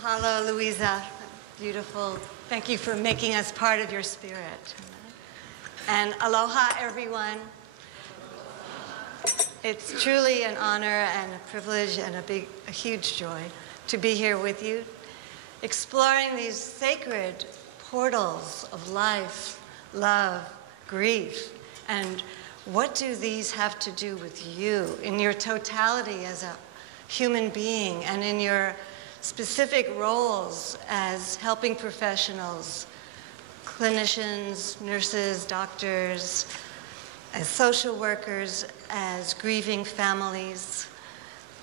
Mahalo, Louisa. Beautiful. Thank you for making us part of your spirit. And aloha, everyone. It's truly an honor and a privilege and a huge joy to be here with you, exploring these sacred portals of life, love, grief, and what do these have to do with you in your totality as a human being and in your specific roles as helping professionals, clinicians, nurses, doctors, as social workers, as grieving families,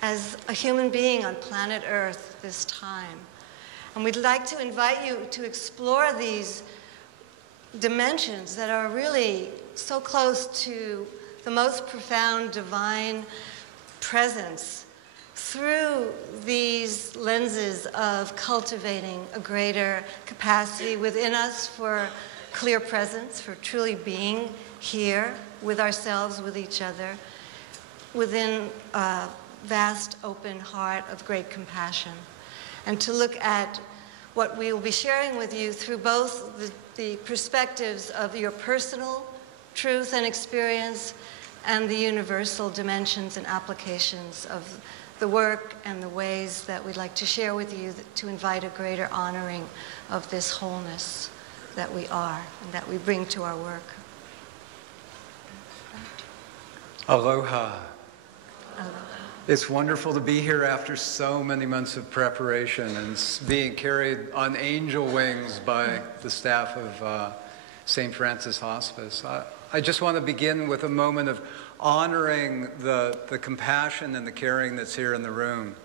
as a human being on planet Earth this time. And we'd like to invite you to explore these dimensions that are really so close to the most profound divine presence through these lenses of cultivating a greater capacity within us for clear presence, for truly being here with ourselves, with each other, within a vast open heart of great compassion. And to look at what we will be sharing with you through both the perspectives of your personal truth and experience and the universal dimensions and applications of the work and the ways that we'd like to share with you to invite a greater honoring of this wholeness that we are and that we bring to our work. Aloha. Aloha. It's wonderful to be here after so many months of preparation and being carried on angel wings by the staff of St. Francis Hospice. I just want to begin with a moment of honoring the compassion and the caring that's here in the room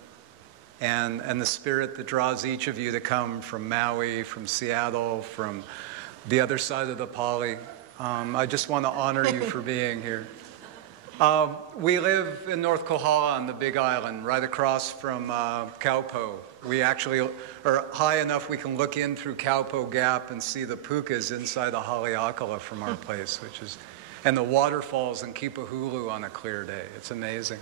and the spirit that draws each of you to come from Maui, from Seattle, from the other side of the Pali. I just want to honor you for being here. We live in North Kohala on the Big Island, right across from Kaupo. We actually are high enough we can look in through Kaupo Gap and see the pukas inside the Haleakala from our place, and the waterfalls in Kipahulu on a clear day. It's amazing.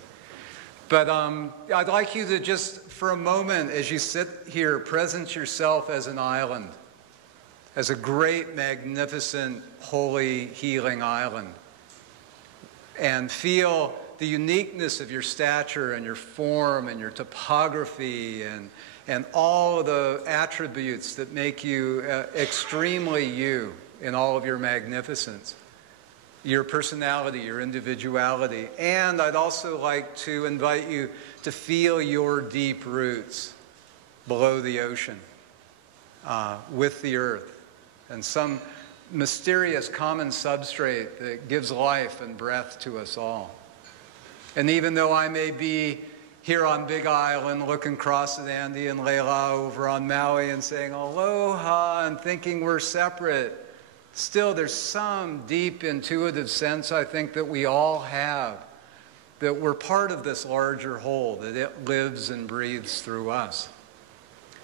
But I'd like you to just, for a moment, as you sit here, present yourself as an island, as a great, magnificent, holy, healing island. And feel the uniqueness of your stature and your form and your topography and all of the attributes that make you extremely you in all of your magnificence, your personality, your individuality. And I'd also like to invite you to feel your deep roots below the ocean, with the earth, and some mysterious common substrate that gives life and breath to us all. And even though I may be here on Big Island looking across at Andy and Leila over on Maui and saying aloha and thinking we're separate, still there's some deep intuitive sense I think that we all have that we're part of this larger whole, that it lives and breathes through us.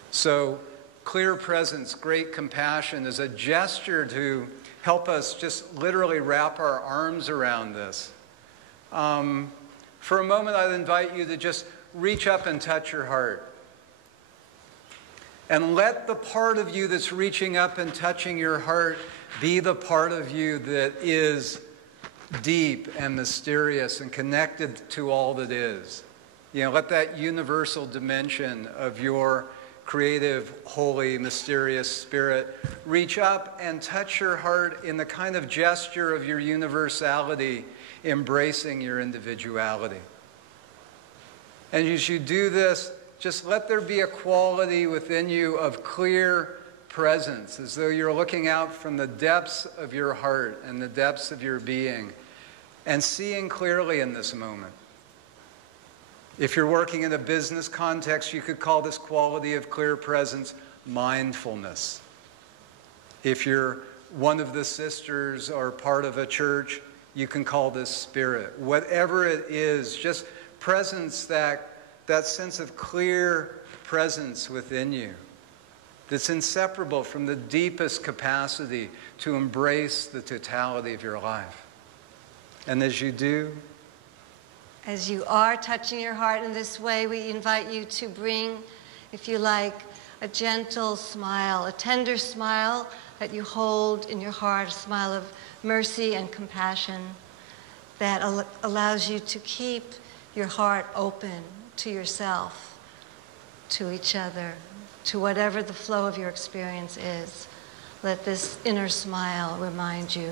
So clear presence, great compassion is a gesture to help us just literally wrap our arms around this. For a moment, I'd invite you to just reach up and touch your heart. And let the part of you that's reaching up and touching your heart be the part of you that is deep and mysterious and connected to all that is. You know, let that universal dimension of your creative, holy, mysterious spirit reach up and touch your heart in the kind of gesture of your universality, embracing your individuality. And as you do this, just let there be a quality within you of clear presence, as though you're looking out from the depths of your heart and the depths of your being and seeing clearly in this moment. If you're working in a business context, you could call this quality of clear presence mindfulness. If you're one of the sisters or part of a church, you can call this spirit. Whatever it is, just presence, that sense of clear presence within you that's inseparable from the deepest capacity to embrace the totality of your life. And as you do, as you are touching your heart in this way, we invite you to bring, if you like, a gentle smile, a tender smile that you hold in your heart, a smile of mercy and compassion that allows you to keep your heart open to yourself, to each other, to whatever the flow of your experience is. Let this inner smile remind you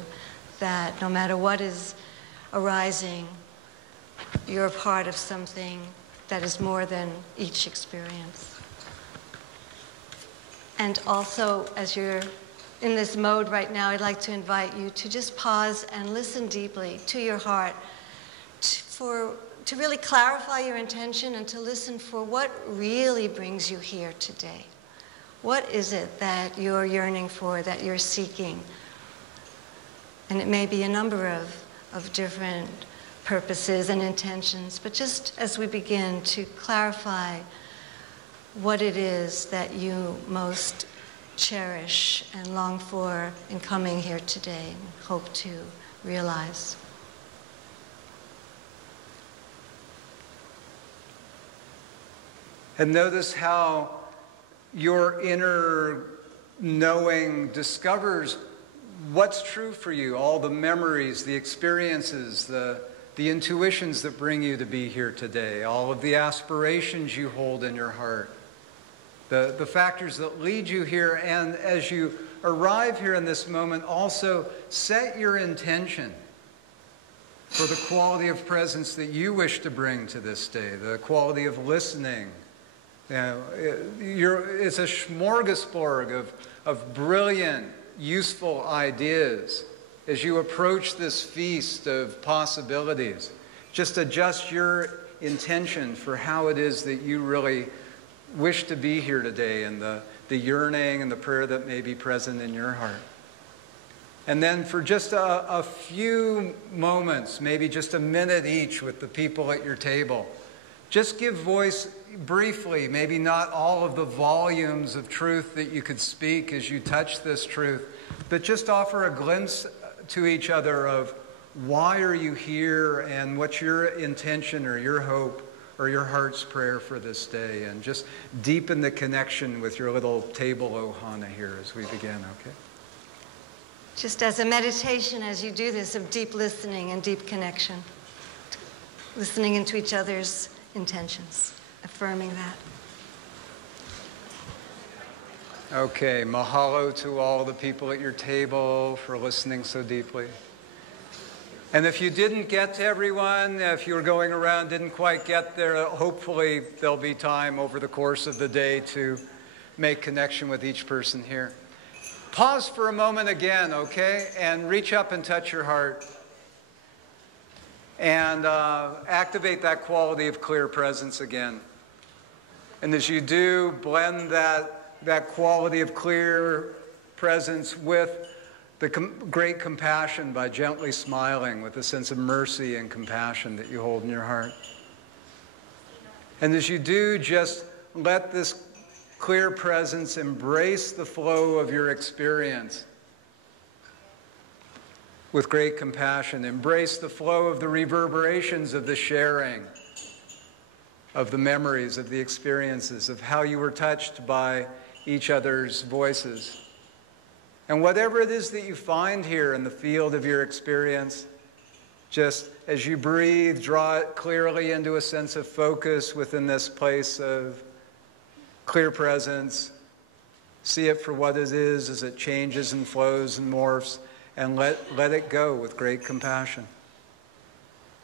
that no matter what is arising, you're a part of something that is more than each experience. And also, as you're in this mode right now, I'd like to invite you to just pause and listen deeply to your heart to really clarify your intention and to listen for what really brings you here today. What is it that you're yearning for, that you're seeking? And it may be a number of different purposes and intentions, but just as we begin to clarify what it is that you most cherish and long for in coming here today and hope to realize. And notice how your inner knowing discovers what's true for you, all the memories, the experiences, the intuitions that bring you to be here today, all of the aspirations you hold in your heart, the factors that lead you here. And as you arrive here in this moment, also set your intention for the quality of presence that you wish to bring to this day, the quality of listening. It's a smorgasbord of brilliant, useful ideas. As you approach this feast of possibilities, just adjust your intention for how it is that you really wish to be here today, and the yearning and the prayer that may be present in your heart. And then for just a few moments, maybe just a minute each with the people at your table, just give voice briefly, maybe not all of the volumes of truth that you could speak as you touch this truth, but just offer a glimpse to each other of why are you here and what's your intention or your hope or your heart's prayer for this day, and just deepen the connection with your little table ohana here as we begin, okay? Just as a meditation, as you do this, of deep listening and deep connection, listening into each other's intentions, affirming that. Okay, mahalo to all the people at your table for listening so deeply. And if you didn't get to everyone, if you were going around, didn't quite get there, hopefully there'll be time over the course of the day to make connection with each person here. Pause for a moment again, okay? And reach up and touch your heart. And activate that quality of clear presence again. And as you do, blend that quality of clear presence with the great compassion by gently smiling with a sense of mercy and compassion that you hold in your heart. And as you do, just let this clear presence embrace the flow of your experience with great compassion. Embrace the flow of the reverberations of the sharing, of the memories, of the experiences, of how you were touched by each other's voices. And whatever it is that you find here in the field of your experience, just as you breathe, draw it clearly into a sense of focus within this place of clear presence. See it for what it is as it changes and flows and morphs, and let it go with great compassion.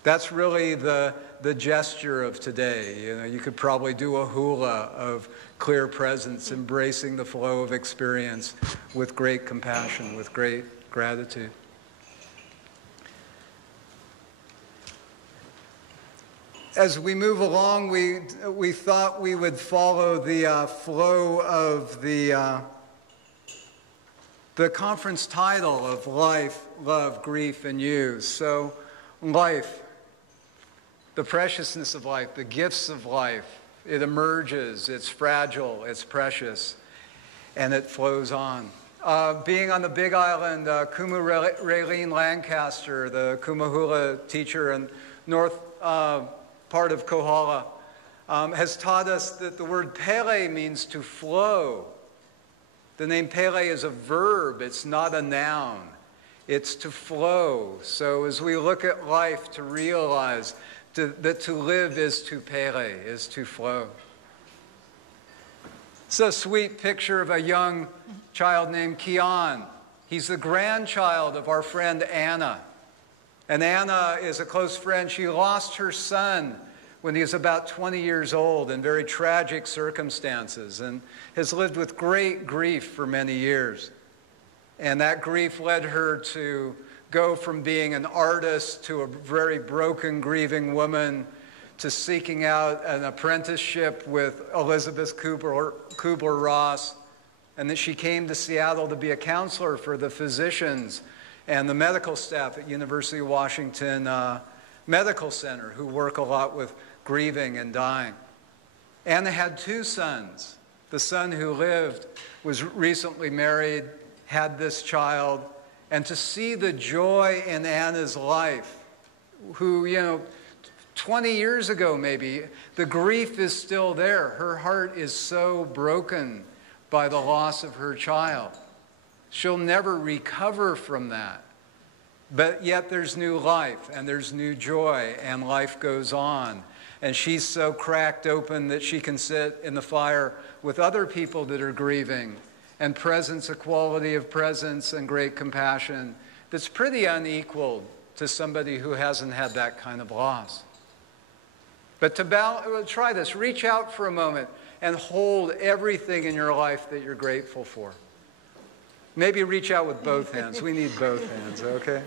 That's really the gesture of today. You know, you could probably do a hula of clear presence, embracing the flow of experience with great compassion, with great gratitude. As we move along, we thought we would follow the flow of the conference title of Life, Love, Grief, and You. So, life, the preciousness of life, the gifts of life, it emerges, it's fragile, it's precious, and it flows on. Being on the Big Island, Kumu Raylene Lancaster, the Kumahula teacher in north part of Kohala, has taught us that the word Pele means to flow. The name Pele is a verb, it's not a noun. It's to flow. So as we look at life, to realize that to live is to Pele, is to flow. It's a sweet picture of a young child named Kian. He's the grandchild of our friend Anna. And Anna is a close friend. She lost her son when he was about 20 years old in very tragic circumstances and has lived with great grief for many years. And that grief led her to go from being an artist to a very broken, grieving woman to seeking out an apprenticeship with Elizabeth Kubler-Ross. And then she came to Seattle to be a counselor for the physicians and the medical staff at University of Washington Medical Center, who work a lot with grieving and dying. Anna had two sons. The son who lived was recently married, had this child, and to see the joy in Anna's life, who, 20 years ago maybe, the grief is still there. Her heart is so broken by the loss of her child. She'll never recover from that. But yet there's new life and there's new joy and life goes on. And she's so cracked open that she can sit in the fire with other people that are grieving and presence, a quality of presence and great compassion that's pretty unequaled to somebody who hasn't had that kind of loss. But try this. Reach out for a moment and hold everything in your life that you're grateful for. Maybe reach out with both hands. We need both hands, okay?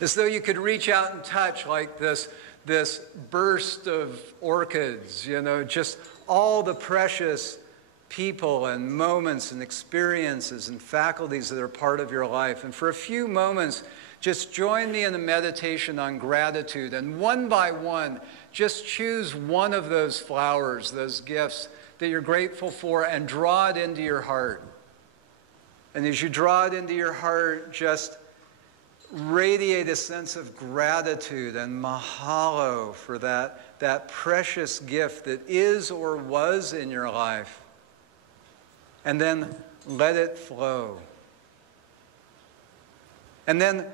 As though you could reach out and touch like this burst of orchids, just all the precious people and moments and experiences and faculties that are part of your life. And for a few moments, just join me in a meditation on gratitude. And one by one, just choose one of those flowers, those gifts that you're grateful for, and draw it into your heart. And as you draw it into your heart, just radiate a sense of gratitude and mahalo for that precious gift that is or was in your life. And then let it flow. And then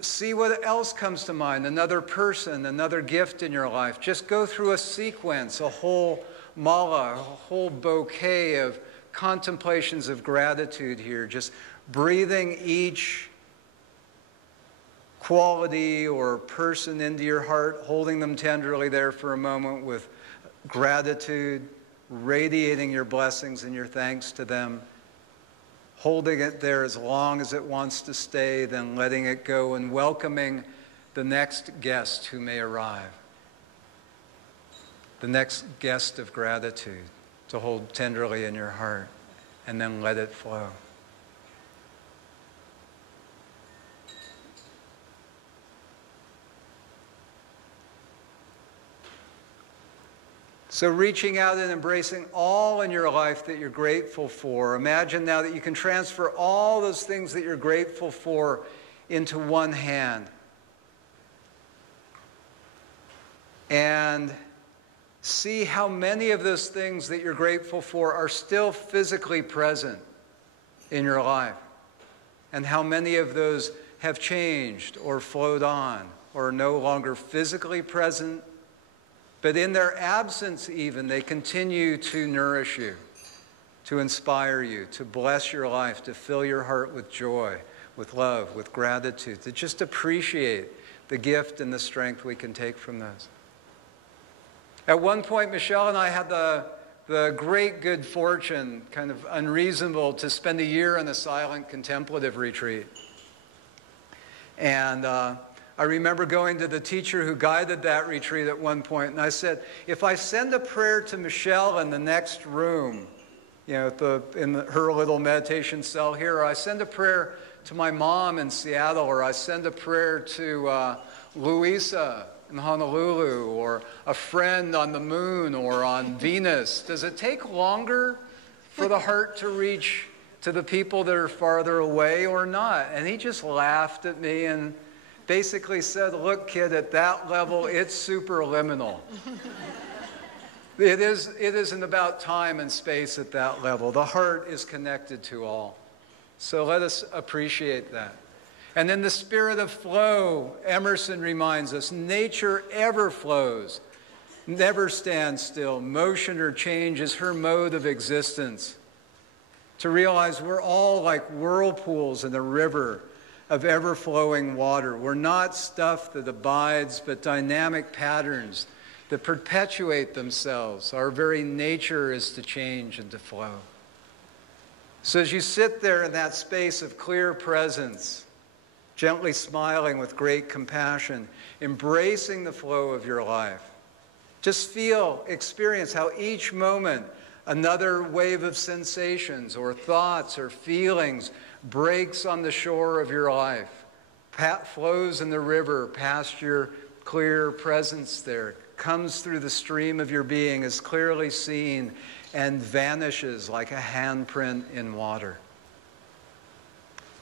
see what else comes to mind, another person, another gift in your life. Just go through a sequence, a whole mala, a whole bouquet of contemplations of gratitude here, just breathing each quality or person into your heart, holding them tenderly there for a moment with gratitude, radiating your blessings and your thanks to them, holding it there as long as it wants to stay, then letting it go and welcoming the next guest who may arrive, the next guest of gratitude to hold tenderly in your heart, and then let it flow. So reaching out and embracing all in your life that you're grateful for. Imagine now that you can transfer all those things that you're grateful for into one hand. And see how many of those things that you're grateful for are still physically present in your life. And how many of those have changed or flowed on or are no longer physically present. But in their absence even, they continue to nourish you, to inspire you, to bless your life, to fill your heart with joy, with love, with gratitude, to just appreciate the gift and the strength we can take from those. At one point, Michelle and I had the great good fortune, kind of unreasonable, to spend a year on a silent contemplative retreat. And I remember going to the teacher who guided that retreat at one point, and I said, if I send a prayer to Michelle in the next room, her little meditation cell here, or I send a prayer to my mom in Seattle, or I send a prayer to Louisa in Honolulu, or a friend on the moon or on Venus, does it take longer for the heart to reach to the people that are farther away or not? And he just laughed at me and basically said, look, kid, at that level, it's superliminal. It isn't about time and space at that level. The heart is connected to all. So let us appreciate that. And in the spirit of flow, Emerson reminds us, nature ever flows, never stands still. Motion or change is her mode of existence. To realize we're all like whirlpools in a river of ever-flowing water. We're not stuff that abides, but dynamic patterns that perpetuate themselves. Our very nature is to change and to flow. So as you sit there in that space of clear presence, gently smiling with great compassion, embracing the flow of your life, just feel, experience how each moment another wave of sensations or thoughts or feelings breaks on the shore of your life, flows in the river past your clear presence there, comes through the stream of your being, is clearly seen, and vanishes like a handprint in water.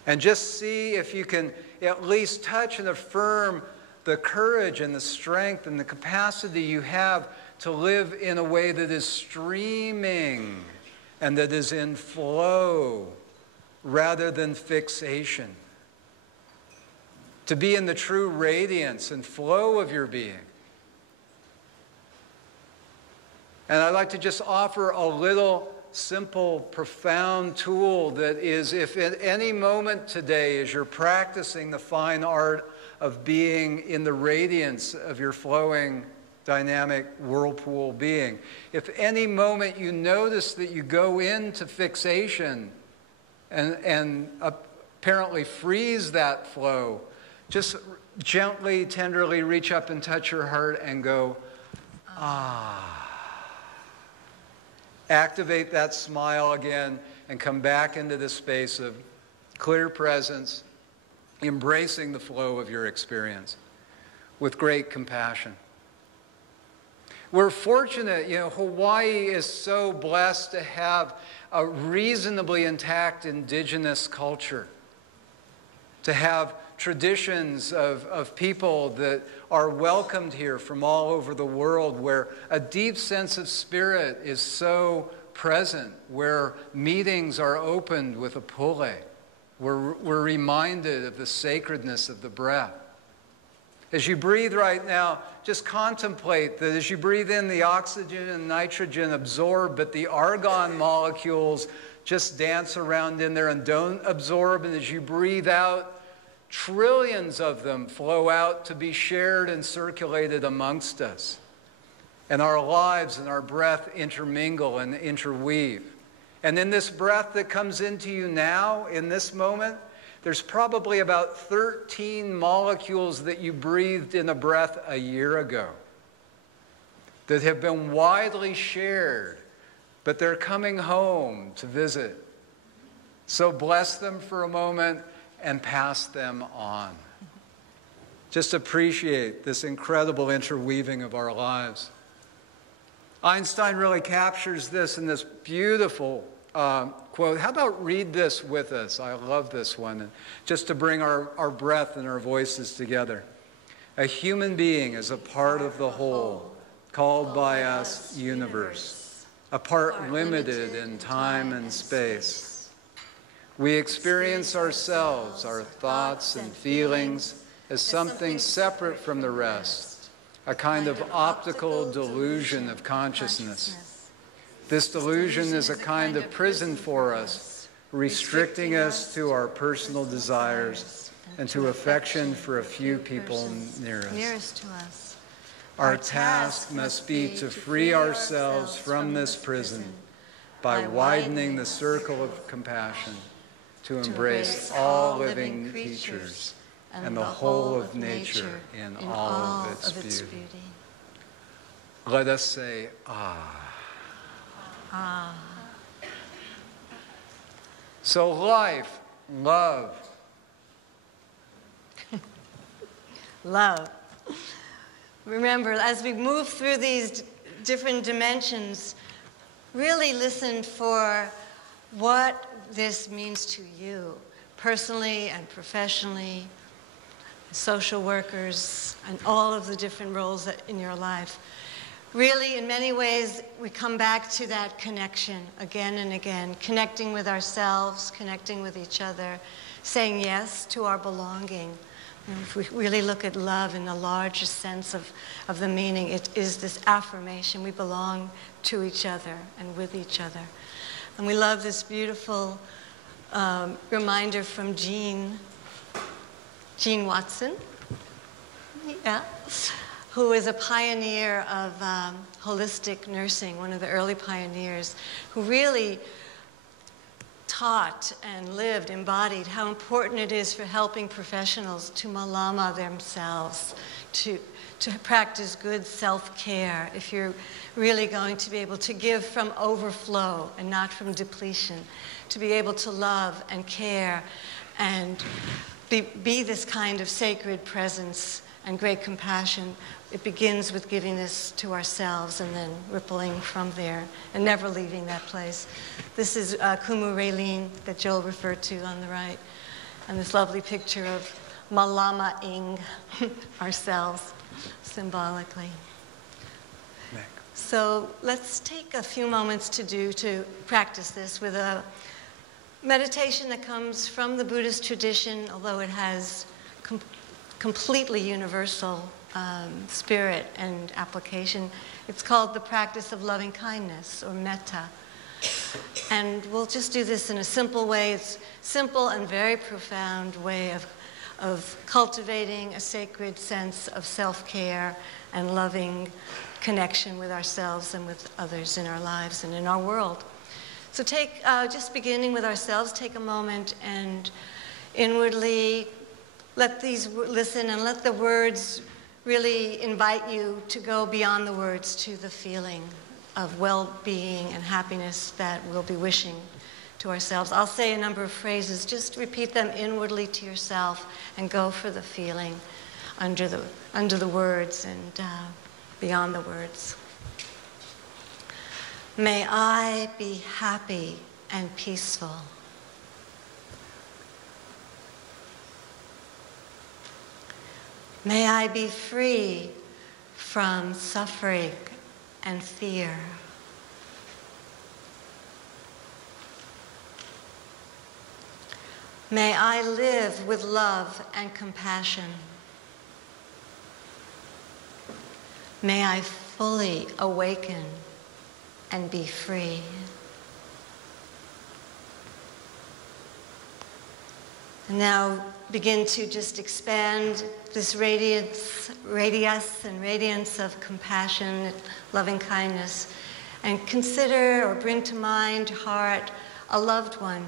And just see if you can at least touch and affirm the courage and the strength and the capacity you have to live in a way that is streaming and that is in flow rather than fixation. To be in the true radiance and flow of your being. And I'd like to just offer a little simple, profound tool that is, if at any moment today, as you're practicing the fine art of being in the radiance of your flowing, dynamic whirlpool being, if any moment you notice that you go into fixation and apparently freeze that flow, just gently, tenderly reach up and touch your heart and go, ah. Activate that smile again and come back into this space of clear presence, embracing the flow of your experience with great compassion. We're fortunate, Hawaii is so blessed to have a reasonably intact indigenous culture, to have traditions of people that are welcomed here from all over the world, where a deep sense of spirit is so present, where meetings are opened with a pule. We're reminded of the sacredness of the breath. As you breathe right now, just contemplate that as you breathe in, the oxygen and nitrogen absorb, but the argon molecules just dance around in there and don't absorb. And as you breathe out, trillions of them flow out to be shared and circulated amongst us. And our lives and our breath intermingle and interweave. And in this breath that comes into you now, in this moment, there's probably about 13 molecules that you breathed in a breath a year ago that have been widely shared, but they're coming home to visit. So bless them for a moment and pass them on. Just appreciate this incredible interweaving of our lives. Einstein really captures this in this beautiful quote. How about read this with us? I love this one. And just to bring our breath and our voices together. A human being is a part of the whole, called by us universe, a part limited in time and space. We experience ourselves, our thoughts and feelings, as something separate from the rest, a kind of optical delusion of consciousness. This delusion is a kind of prison for us, restricting us to our personal desires and to affection for a few people nearest to us. Our task must be to free ourselves from this prison by widening the circle of compassion, to embrace all living creatures and the whole of nature in all of its beauty. Let us say, ah. Ah. So life, love. Love. Remember, as we move through these different dimensions, really listen for what this means to you, personally and professionally, social workers, and all of the different roles in your life. really, in many ways, we come back to that connection again and again, connecting with ourselves, connecting with each other, saying yes to our belonging. And if we really look at love in the largest sense of the meaning, it is this affirmation. We belong to each other and with each other. And we love this beautiful reminder from Jean Watson, yeah, who is a pioneer of holistic nursing, one of the early pioneers, who really taught and lived, embodied how important it is for helping professionals to malama themselves, to practice good self-care if you're really going to be able to give from overflow and not from depletion, to be able to love and care and be this kind of sacred presence and great compassion. It begins with giving this to ourselves and then rippling from there and never leaving that place. This is Kumu Raylene that Joel referred to on the right, and this lovely picture of malama-ing ourselves symbolically. So let's take a few moments to practice this with a meditation that comes from the Buddhist tradition, although it has completely universal spirit and application. It's called the practice of loving kindness, or metta. And we'll just do this in a simple way. It's simple and very profound way of cultivating a sacred sense of self-care and loving connection with ourselves and with others in our lives and in our world. So take, just beginning with ourselves, take a moment and inwardly listen and let the words really invite you to go beyond the words to the feeling of well-being and happiness that we'll be wishing to ourselves. I'll say a number of phrases, just repeat them inwardly to yourself and go for the feeling under the words and beyond the words. May I be happy and peaceful. May I be free from suffering and fear. May I live with love and compassion. May I fully awaken and be free. And now begin to just expand this radius and radiance of compassion, loving kindness, and consider or bring to mind, heart, a loved one,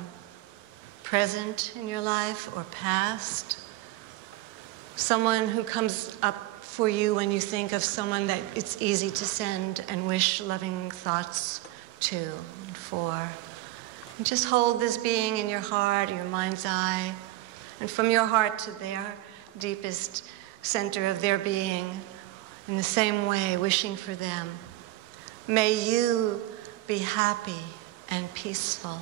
present in your life or past, someone who comes up for you when you think of someone that it's easy to send and wish loving thoughts to and for. And just hold this being in your heart, your mind's eye, and from your heart to their deepest center of their being, in the same way, wishing for them. May you be happy and peaceful.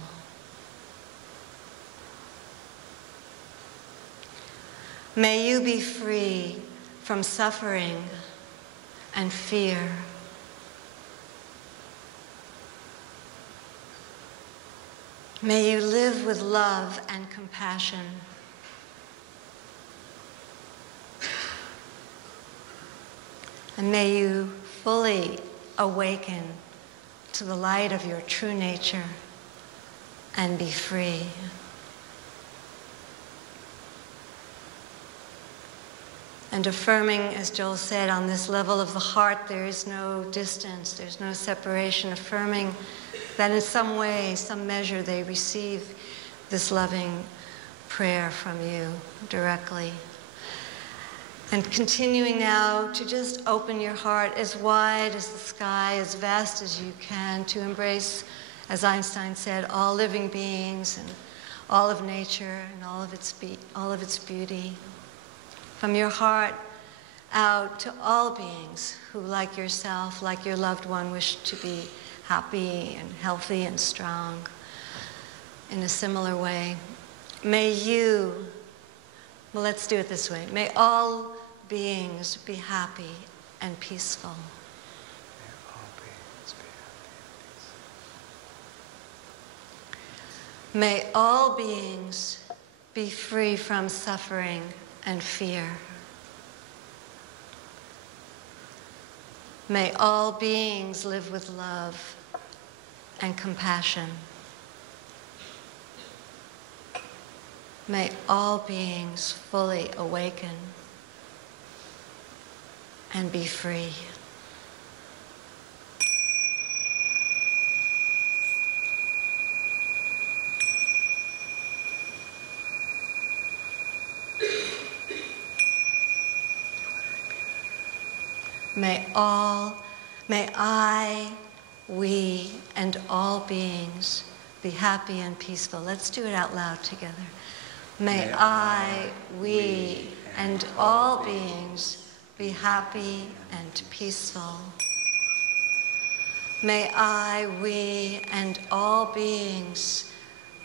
May you be free from suffering and fear. May you live with love and compassion. And may you fully awaken to the light of your true nature and be free. And affirming, as Joel said, on this level of the heart, there is no distance, there's no separation, affirming that in some way, some measure, they receive this loving prayer from you directly. And continuing now to just open your heart as wide as the sky, as vast as you can, to embrace, as Einstein said, all living beings and all of nature and all of its beauty. From your heart out to all beings who, like yourself, like your loved one, wish to be happy and healthy and strong in a similar way. May you, well, let's do it this way. May all beings be happy and peaceful. May all beings be free from suffering and fear. May all beings live with love and compassion. May all beings fully awaken and be free. May I, we, and all beings be happy and peaceful. Let's do it out loud together. May I, we, and all beings be happy and peaceful. May I, we, and all beings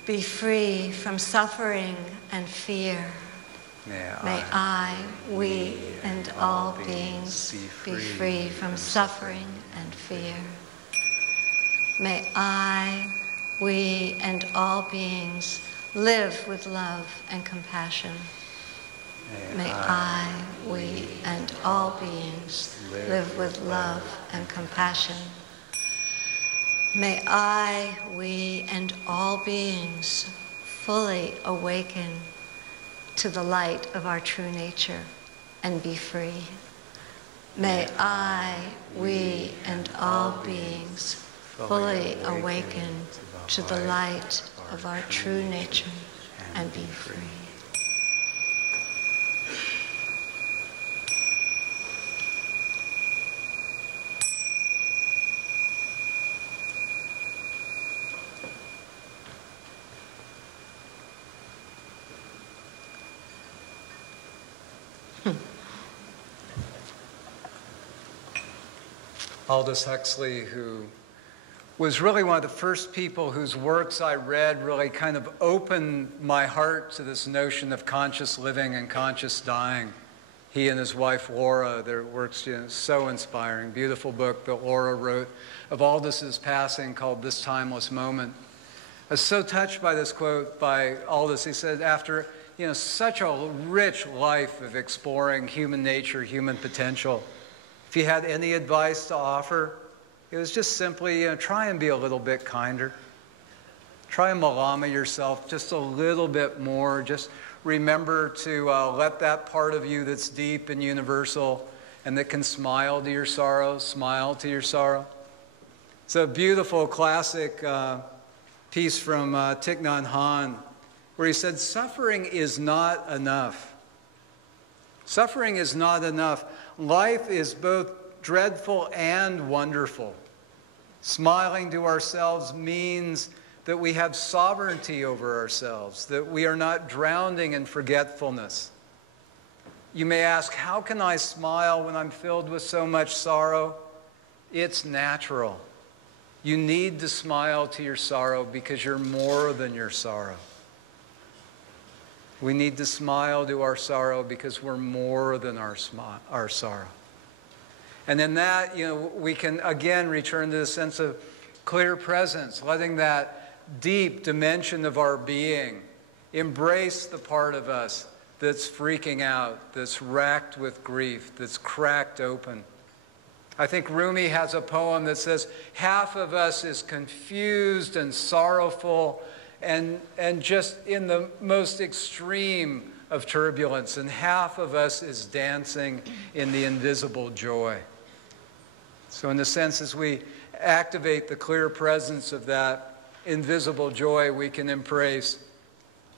be free from suffering and fear. May I, we, and all beings be free from suffering and fear. May I, we, and all beings live with love and compassion. May I, we, and all beings live with love and compassion. May I, we, and all beings fully awaken to the light of our true nature and be free. May I, we, and all beings fully awaken to the light of our true nature and be free. Aldous Huxley, who was really one of the first people whose works I read really kind of opened my heart to this notion of conscious living and conscious dying. He and his wife Laura, their works, so inspiring. Beautiful book that Laura wrote of Aldous' passing called This Timeless Moment. I was so touched by this quote by Aldous. He said, after such a rich life of exploring human nature, human potential, if he had any advice to offer, it was just simply, try and be a little bit kinder. Try and malama yourself just a little bit more. Just remember to let that part of you that's deep and universal and that can smile to your sorrow, smile to your sorrow. It's a beautiful classic piece from Thich Nhat Hanh where he said, suffering is not enough. Suffering is not enough. Life is both dreadful and wonderful. Smiling to ourselves means that we have sovereignty over ourselves, that we are not drowning in forgetfulness. You may ask, how can I smile when I'm filled with so much sorrow? It's natural. You need to smile to your sorrow because you're more than your sorrow. We need to smile to our sorrow because we're more than our sorrow. And in that, we can again return to the sense of clear presence, letting that deep dimension of our being embrace the part of us that's freaking out, that's racked with grief, that's cracked open. I think Rumi has a poem that says, half of us is confused and sorrowful and just in the most extreme of turbulence, and half of us is dancing in the invisible joy. So in a sense, as we activate the clear presence of that invisible joy, we can embrace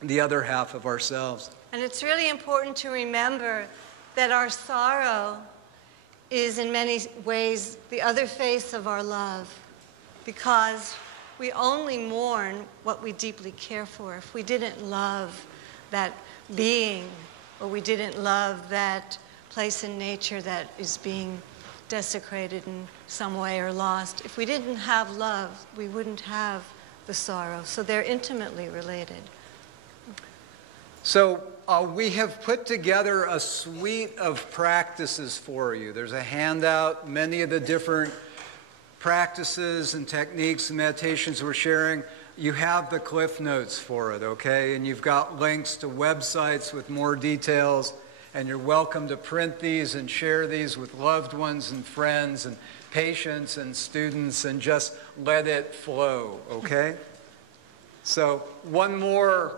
the other half of ourselves. And it's really important to remember that our sorrow is in many ways the other face of our love, because we only mourn what we deeply care for. If we didn't love that being, or we didn't love that place in nature that is being desecrated in some way or lost, if we didn't have love, we wouldn't have the sorrow. So they're intimately related. So we have put together a suite of practices for you. There's a handout, many of the different practices and techniques and meditations we're sharing. you have the cliff notes for it, okay? And you've got links to websites with more details, and you're welcome to print these and share these with loved ones and friends and patients and students, and just let it flow, okay? So one more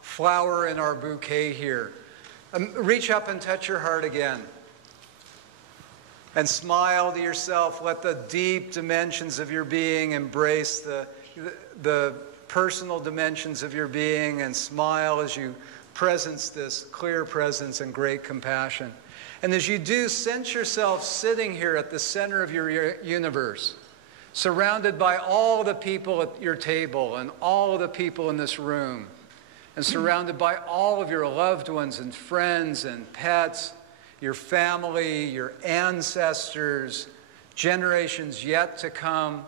flower in our bouquet here. Reach up and touch your heart again. And smile to yourself. Let the deep dimensions of your being embrace the personal dimensions of your being, and smile as you presence this clear presence and great compassion. And as you do, sense yourself sitting here at the center of your universe, surrounded by all the people at your table and all of the people in this room, and surrounded by all of your loved ones and friends and pets, your family, your ancestors, generations yet to come,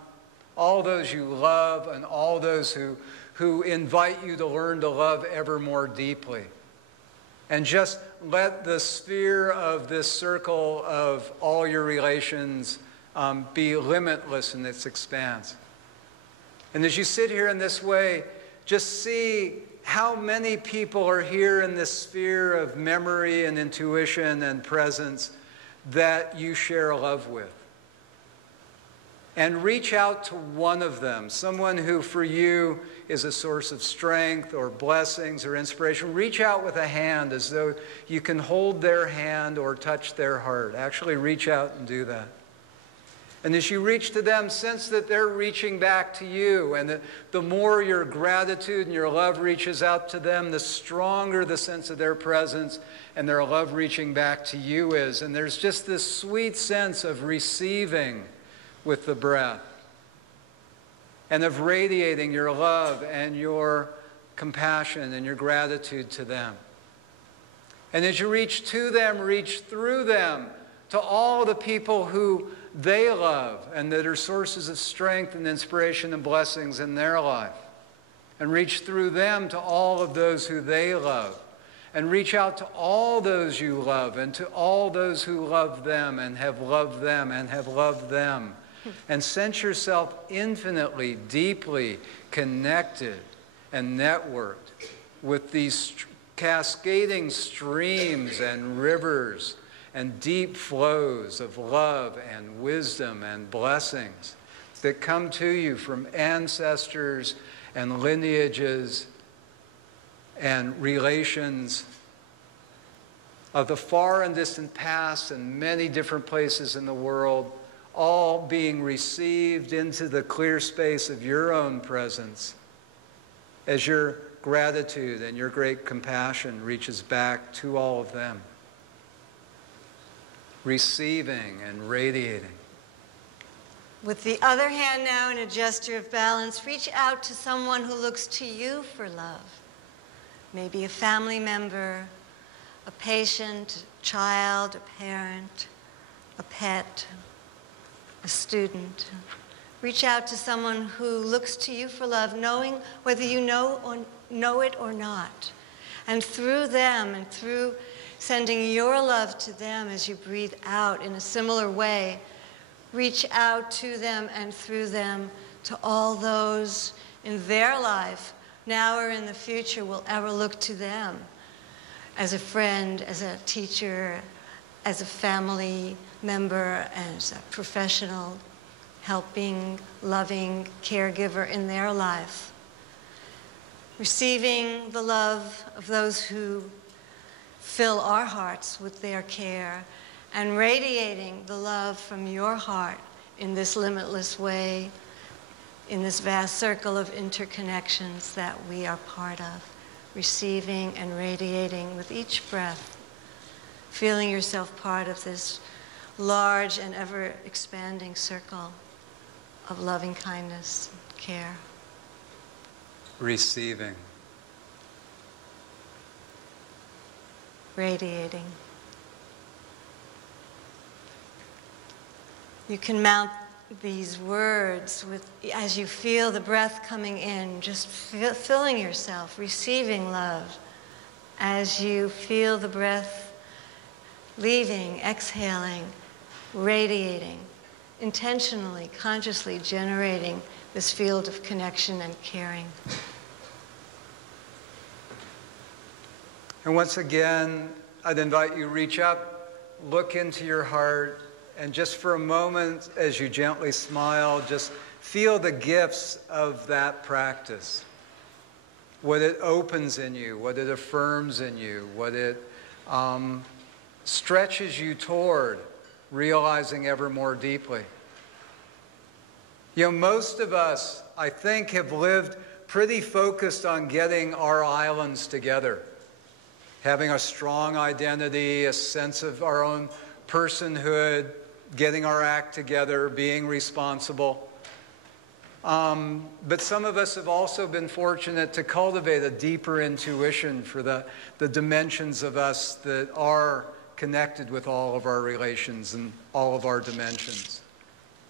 all those you love and all those who invite you to learn to love ever more deeply. And just let the sphere of this circle of all your relations be limitless in its expanse. And as you sit here in this way, just see how many people are here in this sphere of memory and intuition and presence that you share love with. And reach out to one of them, someone who for you is a source of strength or blessings or inspiration. Reach out with a hand as though you can hold their hand or touch their heart. Actually reach out and do that. And as you reach to them, sense that they're reaching back to you, and that the more your gratitude and your love reaches out to them, the stronger the sense of their presence and their love reaching back to you is. And there's just this sweet sense of receiving with the breath, and of radiating your love and your compassion and your gratitude to them. And as you reach to them, reach through them to all the people who they love and that are sources of strength and inspiration and blessings in their life. And reach through them to all of those who they love. And reach out to all those you love and to all those who love them and have loved them and have loved them. And sense yourself infinitely, deeply connected and networked with these cascading streams and rivers and deep flows of love and wisdom and blessings that come to you from ancestors and lineages and relations of the far and distant past and many different places in the world, all being received into the clear space of your own presence as your gratitude and your great compassion reaches back to all of them. Receiving and radiating. With the other hand now, in a gesture of balance, reach out to someone who looks to you for love. Maybe a family member, a patient, a child, a parent, a pet, a student. Reach out to someone who looks to you for love, knowing whether you know it or not. And through them and through sending your love to them as you breathe out in a similar way, reach out to them and through them to all those in their life, now or in the future, will ever look to them as a friend, as a teacher, as a family member, as a professional, helping, loving caregiver in their life. Receiving the love of those who fill our hearts with their care, and radiating the love from your heart in this limitless way, in this vast circle of interconnections that we are part of. Receiving and radiating with each breath, feeling yourself part of this large and ever-expanding circle of loving kindness, care. Receiving. Radiating. You can mount these words with, as you feel the breath coming in, just filling yourself, receiving love. As you feel the breath leaving, exhaling, radiating, intentionally, consciously generating this field of connection and caring. And once again, I'd invite you to reach up, look into your heart, and just for a moment, as you gently smile, just feel the gifts of that practice. What it opens in you, what it affirms in you, what it stretches you toward realizing ever more deeply. You know, most of us, I think, have lived pretty focused on getting our islands together, having a strong identity, a sense of our own personhood, getting our act together, being responsible. But some of us have also been fortunate to cultivate a deeper intuition for the dimensions of us that are connected with all of our relations and all of our dimensions.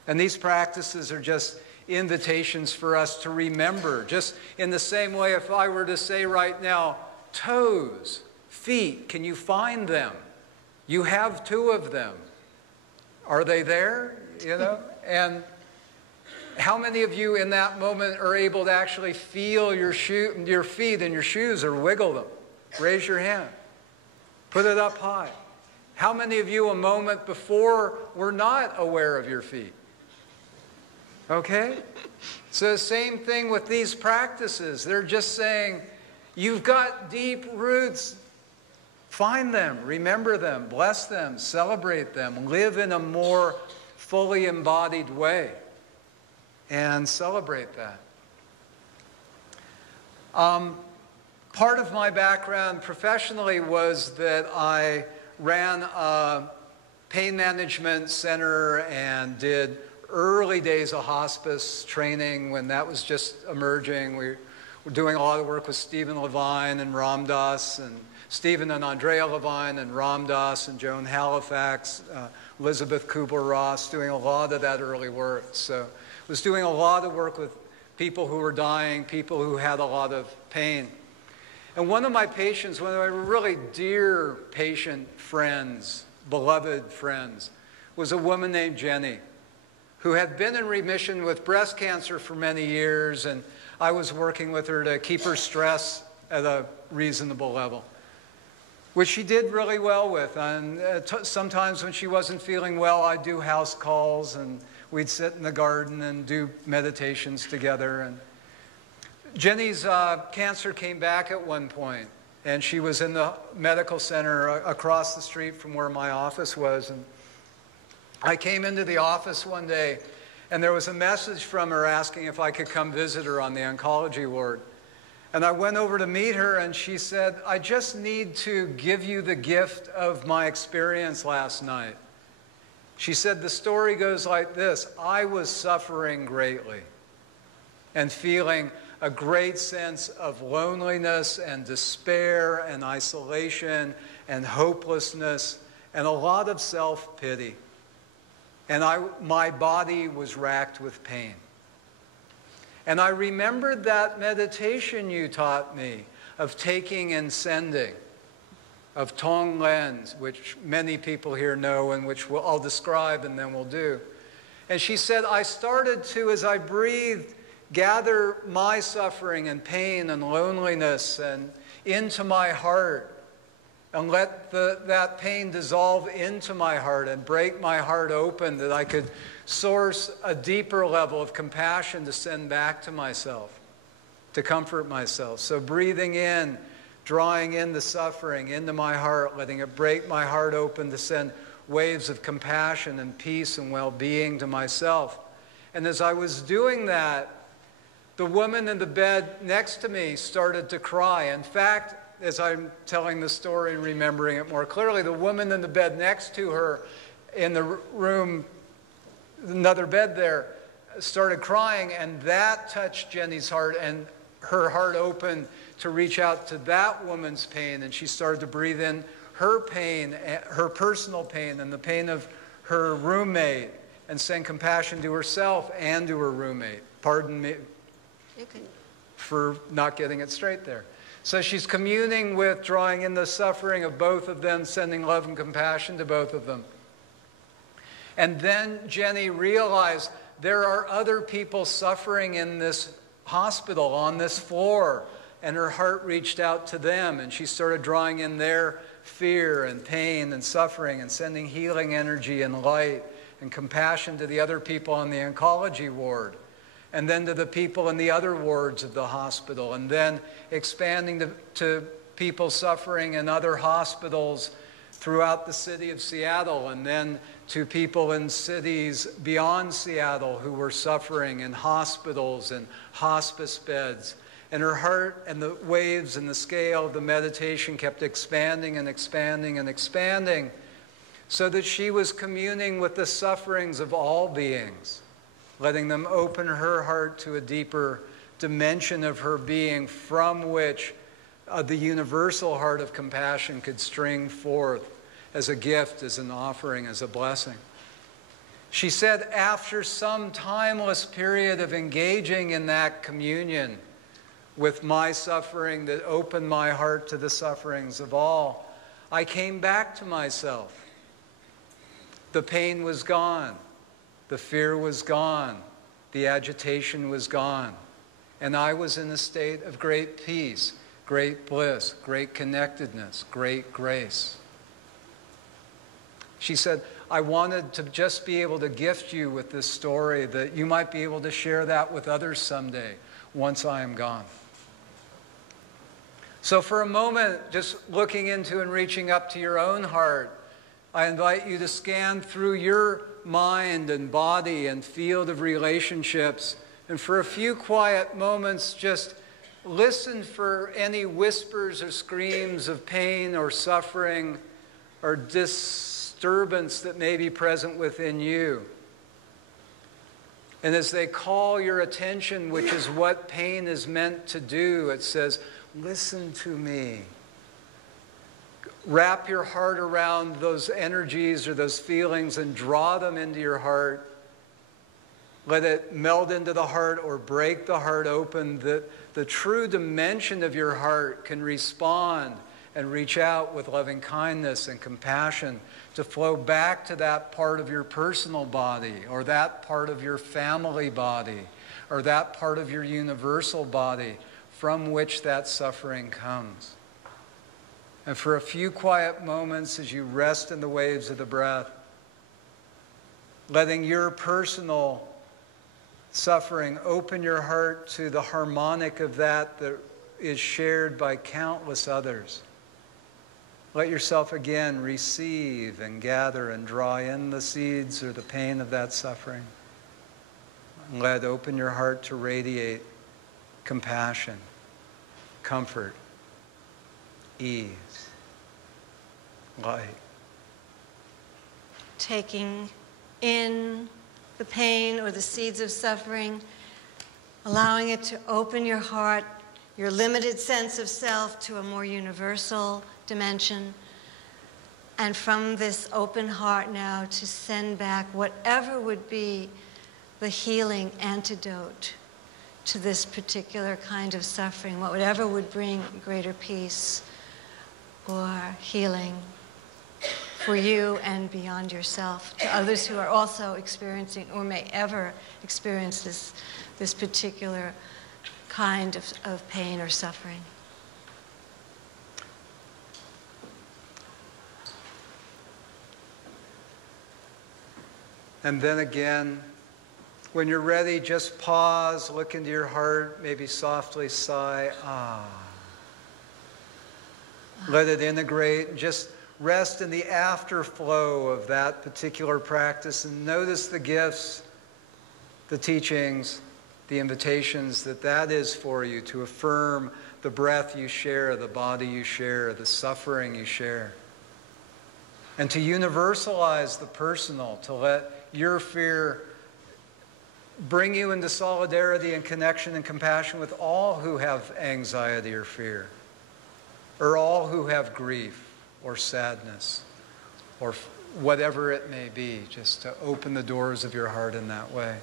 And these practices are just invitations for us to remember, just in the same way if I were to say right now, toes, feet, can you find them? You have two of them. Are they there? You know? And how many of you in that moment are able to actually feel your feet and your shoes or wiggle them? Raise your hand. Put it up high. How many of you a moment before were not aware of your feet? Okay? So the same thing with these practices. They're just saying, you've got deep roots. Find them, remember them, bless them, celebrate them, live in a more fully embodied way, and celebrate that. Part of my background professionally was that I ran a pain management center and did early days of hospice training when that was just emerging. We were doing a lot of work with Stephen Levine and Ram Dass, and Stephen and Andrea Levine and Ram Dass and Joan Halifax, Elizabeth Kubler-Ross, doing a lot of that early work. So I was doing a lot of work with people who were dying, people who had a lot of pain. And one of my patients, one of my really dear patient friends, beloved friends, was a woman named Jenny, who had been in remission with breast cancer for many years, and I was working with her to keep her stress at a reasonable level, which she did really well with. And sometimes when she wasn't feeling well, I'd do house calls, and we'd sit in the garden and do meditations together. And Jenny's cancer came back at one point, and she was in the medical center across the street from where my office was. And I came into the office one day, and there was a message from her asking if I could come visit her on the oncology ward. And I went over to meet her, and she said, I just need to give you the gift of my experience last night. She said, the story goes like this: I was suffering greatly and feeling a great sense of loneliness and despair and isolation and hopelessness and a lot of self-pity. And my body was racked with pain. And I remembered that meditation you taught me of taking and sending, of Tonglen, which many people here know and which I'll describe and then we'll do. And she said, I started to, as I breathed, gather my suffering and pain and loneliness and into my heart and let that pain dissolve into my heart and break my heart open, that I could source a deeper level of compassion to send back to myself, to comfort myself. So breathing in, drawing in the suffering into my heart, letting it break my heart open to send waves of compassion and peace and well-being to myself. And as I was doing that, the woman in the bed next to me started to cry. In fact, as I'm telling the story and remembering it more clearly, the woman in the bed next to her in the room, another bed there, started crying, and that touched Jenny's heart, and her heart opened to reach out to that woman's pain, and she started to breathe in her pain, her personal pain, and the pain of her roommate, and send compassion to herself and to her roommate. Pardon me for not getting it straight there. So she's communing with, drawing in the suffering of both of them, sending love and compassion to both of them. And then Jenny realized there are other people suffering in this hospital on this floor. And her heart reached out to them, and she started drawing in their fear and pain and suffering and sending healing energy and light and compassion to the other people on the oncology ward, and then to the people in the other wards of the hospital, and then expanding to people suffering in other hospitals throughout the city of Seattle, and then to people in cities beyond Seattle who were suffering in hospitals and hospice beds. And her heart and the waves and the scale of the meditation kept expanding and expanding and expanding, so that she was communing with the sufferings of all beings, letting them open her heart to a deeper dimension of her being from which the universal heart of compassion could string forth as a gift, as an offering, as a blessing. She said, after some timeless period of engaging in that communion with my suffering that opened my heart to the sufferings of all, I came back to myself. The pain was gone. The fear was gone. The agitation was gone. And I was in a state of great peace, great bliss, great connectedness, great grace. She said, I wanted to just be able to gift you with this story, that you might be able to share that with others someday, once I am gone. So for a moment, just looking into and reaching up to your own heart, I invite you to scan through your mind and body and field of relationships, and for a few quiet moments, just listen for any whispers or screams of pain or suffering or disturbance that may be present within you. And as they call your attention, which is what pain is meant to do, it says, listen to me. Wrap your heart around those energies or those feelings and draw them into your heart. Let it meld into the heart or break the heart open. The true dimension of your heart can respond and reach out with loving kindness and compassion to flow back to that part of your personal body, or that part of your family body, or that part of your universal body from which that suffering comes. And for a few quiet moments as you rest in the waves of the breath, letting your personal suffering open your heart to the harmonic of that is shared by countless others. Let yourself again receive and gather and draw in the seeds or the pain of that suffering. And let open your heart to radiate compassion, comfort, ease, light. Taking in the pain or the seeds of suffering, allowing it to open your heart, your limited sense of self, to a more universal dimension. And from this open heart now to send back whatever would be the healing antidote to this particular kind of suffering, whatever would bring greater peace or healing for you and beyond yourself, to others who are also experiencing or may ever experience this particular kind of pain or suffering. And then again, when you're ready, just pause, look into your heart, maybe softly sigh, ah. Let it integrate, just rest in the afterflow of that particular practice and notice the gifts, the teachings, the invitations that is for you to affirm the breath you share, the body you share, the suffering you share. And to universalize the personal, to let your fear bring you into solidarity and connection and compassion with all who have anxiety or fear, or all who have grief or sadness, or whatever it may be, just to open the doors of your heart in that way.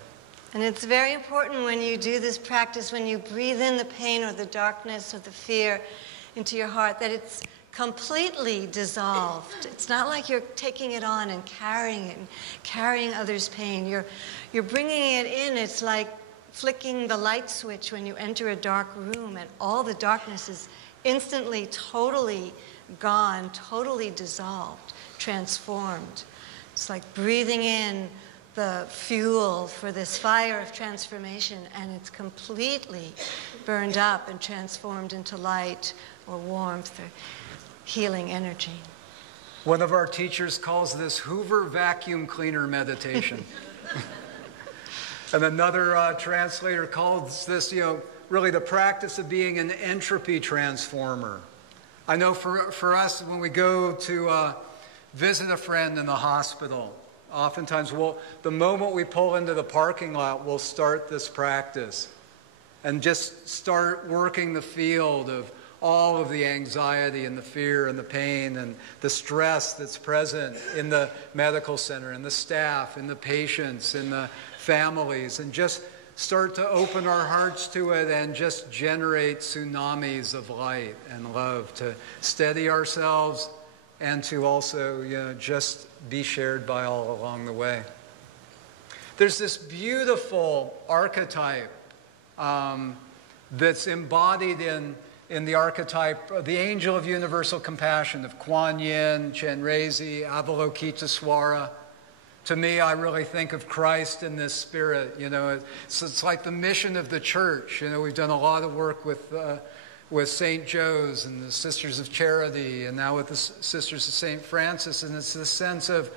And it's very important when you do this practice, when you breathe in the pain or the darkness or the fear into your heart, that it's completely dissolved. It's not like you're taking it on and carrying it and carrying others' pain. You're bringing it in. It's like flicking the light switch when you enter a dark room and all the darkness is instantly, totally gone, totally dissolved, transformed. It's like breathing in the fuel for this fire of transformation, and it's completely burned up and transformed into light or warmth or healing energy. One of our teachers calls this Hoover vacuum cleaner meditation. And another translator calls this, really the practice of being an entropy transformer. I know for us, when we go to visit a friend in the hospital, oftentimes the moment we pull into the parking lot, we'll start this practice and just start working the field of all of the anxiety and the fear and the pain and the stress that's present in the medical center, in the staff, in the patients, in the families, and just start to open our hearts to it and just generate tsunamis of light and love to steady ourselves and to also just be shared by all along the way. There's this beautiful archetype that's embodied in the archetype of the angel of universal compassion of Kuan Yin, Chenrezig, Avalokitesvara. To me, I really think of Christ in this spirit. It's like the mission of the church. We've done a lot of work with St. Joe's and the Sisters of Charity, and now with the Sisters of St. Francis, and it's the sense of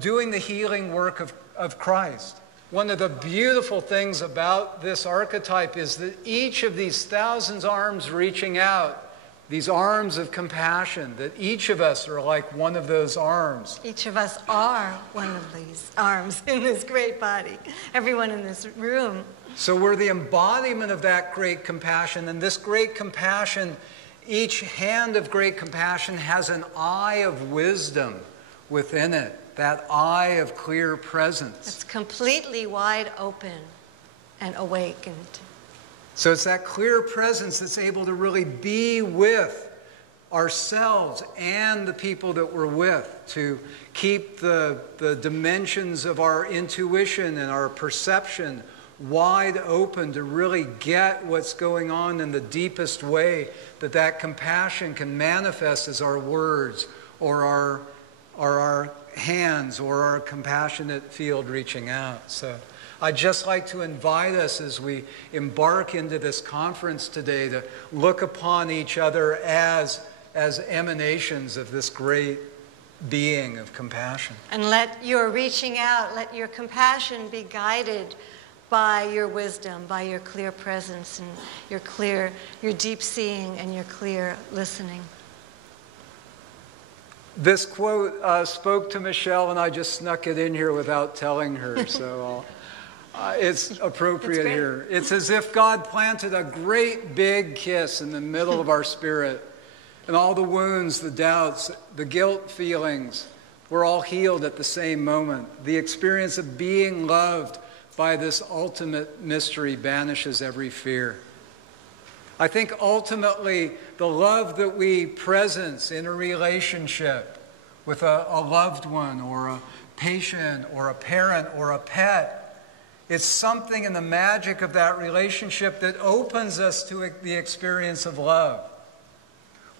doing the healing work of Christ. One of the beautiful things about this archetype is that each of these thousands arms reaching out, these arms of compassion, that each of us are like one of those arms. Each of us are one of these arms in this great body, everyone in this room. So we're the embodiment of that great compassion, and this great compassion, each hand of great compassion has an eye of wisdom within it, that eye of clear presence. It's completely wide open and awakened. So it's that clear presence that's able to really be with ourselves and the people that we're with, to keep the dimensions of our intuition and our perception wide open to really get what's going on in the deepest way, that compassion can manifest as our words or our hands or our compassionate field reaching out. So I'd just like to invite us as we embark into this conference today to look upon each other as emanations of this great being of compassion. And let your reaching out, let your compassion be guided by your wisdom, by your clear presence and your deep seeing and your clear listening. This quote spoke to Michelle, and I just snuck it in here without telling her, so it's appropriate here. It's as if God planted a great big kiss in the middle of our spirit, and all the wounds, the doubts, the guilt feelings were all healed at the same moment. The experience of being loved by this ultimate mystery banishes every fear. I think ultimately the love that we presence in a relationship with a loved one or a patient or a parent or a pet, it's something in the magic of that relationship that opens us to the experience of love.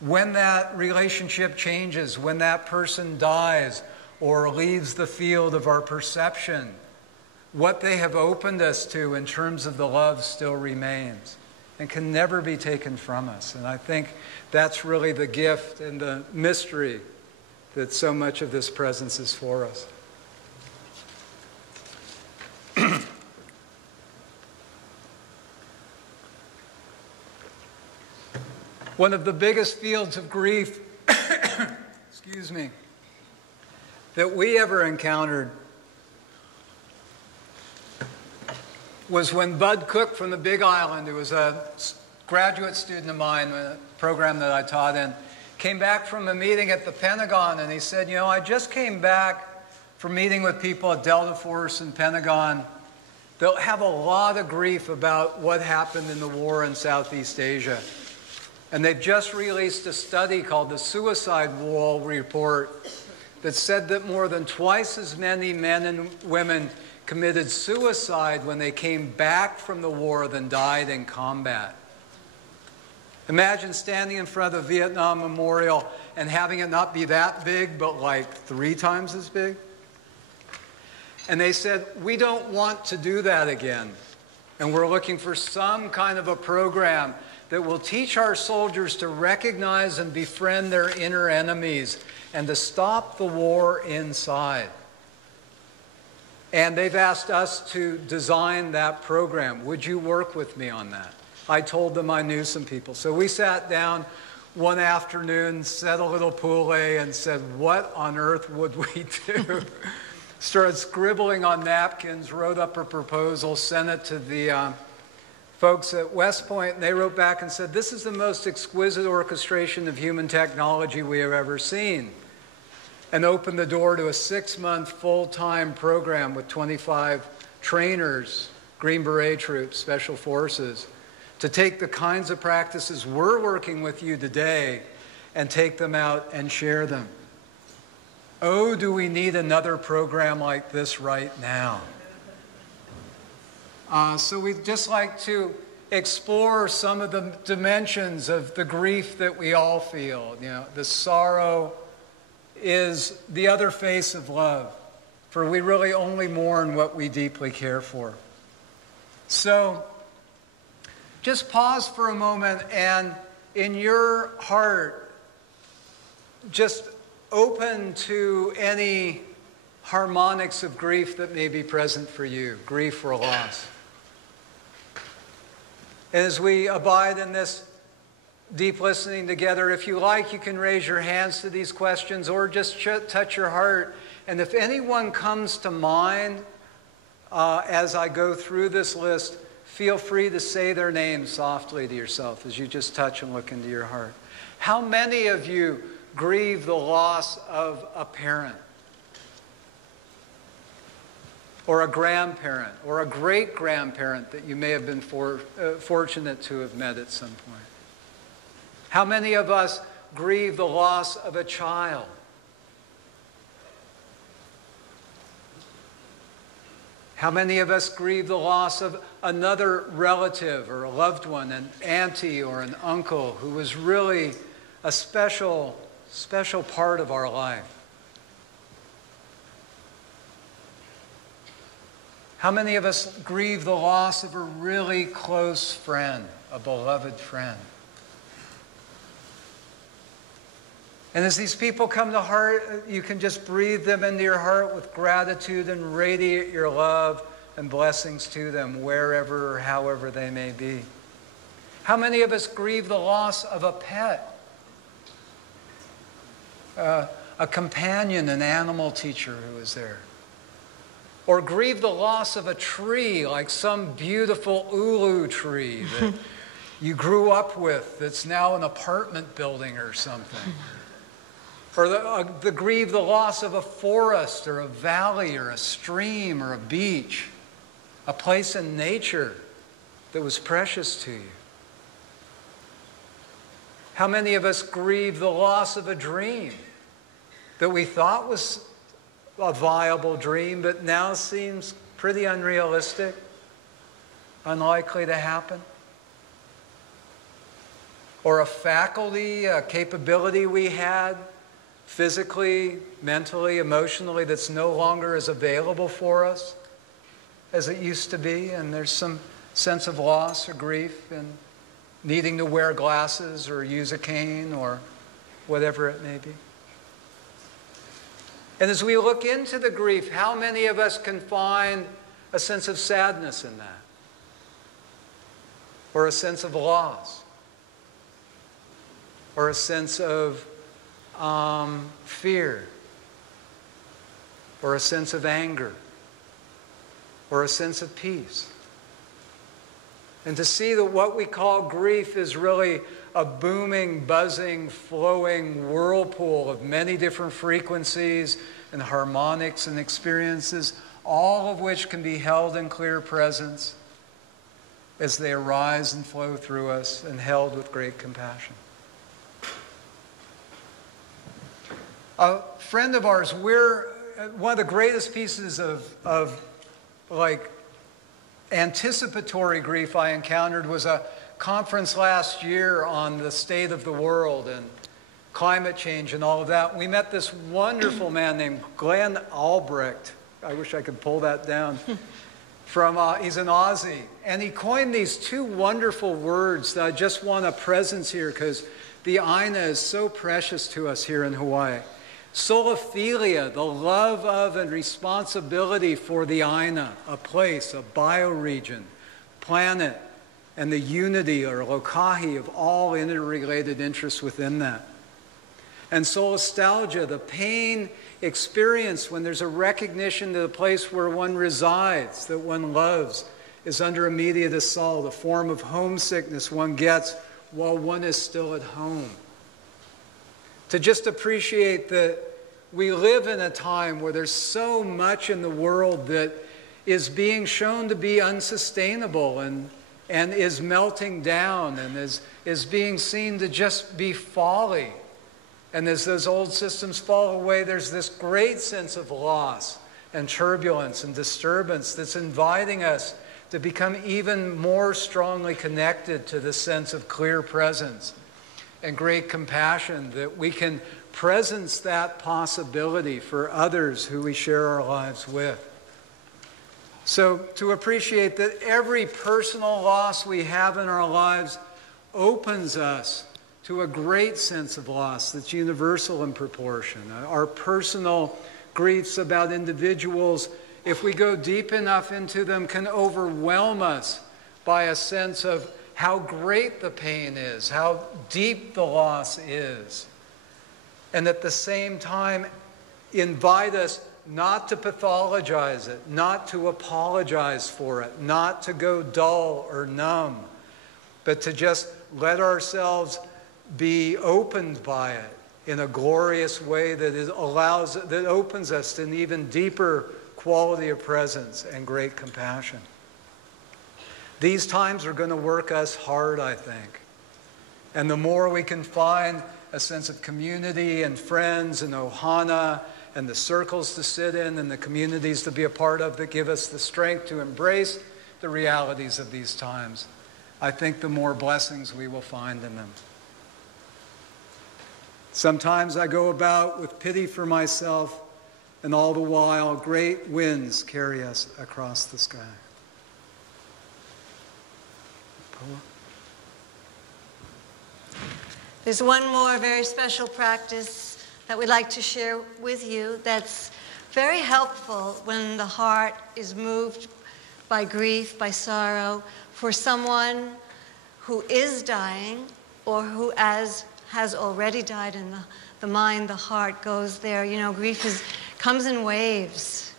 When that relationship changes, when that person dies or leaves the field of our perception, what they have opened us to in terms of the love still remains and can never be taken from us. And I think that's really the gift and the mystery that so much of this presence is for us. One of the biggest fields of grief, excuse me, that we ever encountered was when Bud Cook from the Big Island, who was a graduate student of mine, a program that I taught in, came back from a meeting at the Pentagon, and he said, I just came back from meeting with people at Delta Force and Pentagon. They'll have a lot of grief about what happened in the war in Southeast Asia. And they've just released a study called the Suicide Wall Report that said that more than twice as many men and women committed suicide when they came back from the war than died in combat. Imagine standing in front of the Vietnam Memorial and having it not be that big, but like 3 times as big. And they said, we don't want to do that again. And we're looking for some kind of a program that will teach our soldiers to recognize and befriend their inner enemies and to stop the war inside. And they've asked us to design that program. Would you work with me on that? I told them I knew some people. So we sat down one afternoon, set a little poulet, and said, what on earth would we do? Started scribbling on napkins, wrote up a proposal, sent it to the folks at West Point, and they wrote back and said, this is the most exquisite orchestration of human technology we have ever seen. And opened the door to a 6-month full-time program with 25 trainers, Green Beret troops, Special Forces, to take the kinds of practices we're working with you today and take them out and share them. Oh, do we need another program like this right now? So we'd just like to explore some of the dimensions of the grief that we all feel. You know, the sorrow is the other face of love, for we really only mourn what we deeply care for. So just pause for a moment and in your heart, just open to any harmonics of grief that may be present for you, grief or loss. And as we abide in this deep listening together, if you like, you can raise your hands to these questions or just touch your heart. And if anyone comes to mind as I go through this list, feel free to say their name softly to yourself as you just touch and look into your heart. How many of you grieve the loss of a parent or a grandparent or a great-grandparent that you may have been fortunate to have met at some point? How many of us grieve the loss of a child? How many of us grieve the loss of another relative or a loved one, an auntie or an uncle who was really a special part of our life? How many of us grieve the loss of a really close friend, a beloved friend? And as these people come to heart, you can just breathe them into your heart with gratitude and radiate your love and blessings to them wherever or however they may be. How many of us grieve the loss of a pet? A companion, an animal teacher who was there. Or grieve the loss of a tree, like some beautiful ulu tree that you grew up with that's now an apartment building or something. Or grieve the loss of a forest or a valley or a stream or a beach, a place in nature that was precious to you. How many of us grieve the loss of a dream that we thought was a viable dream, but now seems pretty unrealistic, unlikely to happen? Or a faculty, a capability we had, physically, mentally, emotionally, that's no longer as available for us as it used to be, and there's some sense of loss or grief and needing to wear glasses or use a cane or whatever it may be. And as we look into the grief, how many of us can find a sense of sadness in that? Or a sense of loss? Or a sense of fear? Or a sense of anger? Or a sense of peace? And to see that what we call grief is really a booming, buzzing, flowing whirlpool of many different frequencies and harmonics and experiences, all of which can be held in clear presence. as they arise and flow through us and held with great compassion. A friend of ours, one of the greatest pieces of anticipatory grief I encountered was a conference last year on the state of the world and climate change and all of that. We met this wonderful man named Glenn Albrecht. I wish I could pull that down. He's an Aussie. And he coined these two wonderful words that I just want a presence here because the Aina is so precious to us here in Hawaii. Solophilia, the love of and responsibility for the Aina, a place, a bioregion, planet, and the unity or lokahi of all interrelated interests within that. And solastalgia, the pain experienced when there's a recognition that the place where one resides, that one loves, is under immediate assault, a form of homesickness one gets while one is still at home. To just appreciate that we live in a time where there's so much in the world that is being shown to be unsustainable and is melting down and is being seen to just be folly. And as those old systems fall away, there's this great sense of loss and turbulence and disturbance that's inviting us to become even more strongly connected to this sense of clear presence and great compassion, that we can presence that possibility for others who we share our lives with. So to appreciate that every personal loss we have in our lives opens us to a great sense of loss that's universal in proportion. Our personal griefs about individuals, if we go deep enough into them, can overwhelm us by a sense of how great the pain is, how deep the loss is. And at the same time, invite us not to pathologize it, not to apologize for it, not to go dull or numb, but to just let ourselves be opened by it in a glorious way that opens us to an even deeper quality of presence and great compassion. These times are going to work us hard, I think. And the more we can find a sense of community and friends and ohana and the circles to sit in and the communities to be a part of that give us the strength to embrace the realities of these times, I think the more blessings we will find in them. Sometimes I go about with pity for myself, and all the while great winds carry us across the sky. There's one more very special practice that we'd like to share with you that's very helpful when the heart is moved by grief, by sorrow, for someone who is dying or who has already died, and the mind, the heart goes there. You know, grief comes in waves.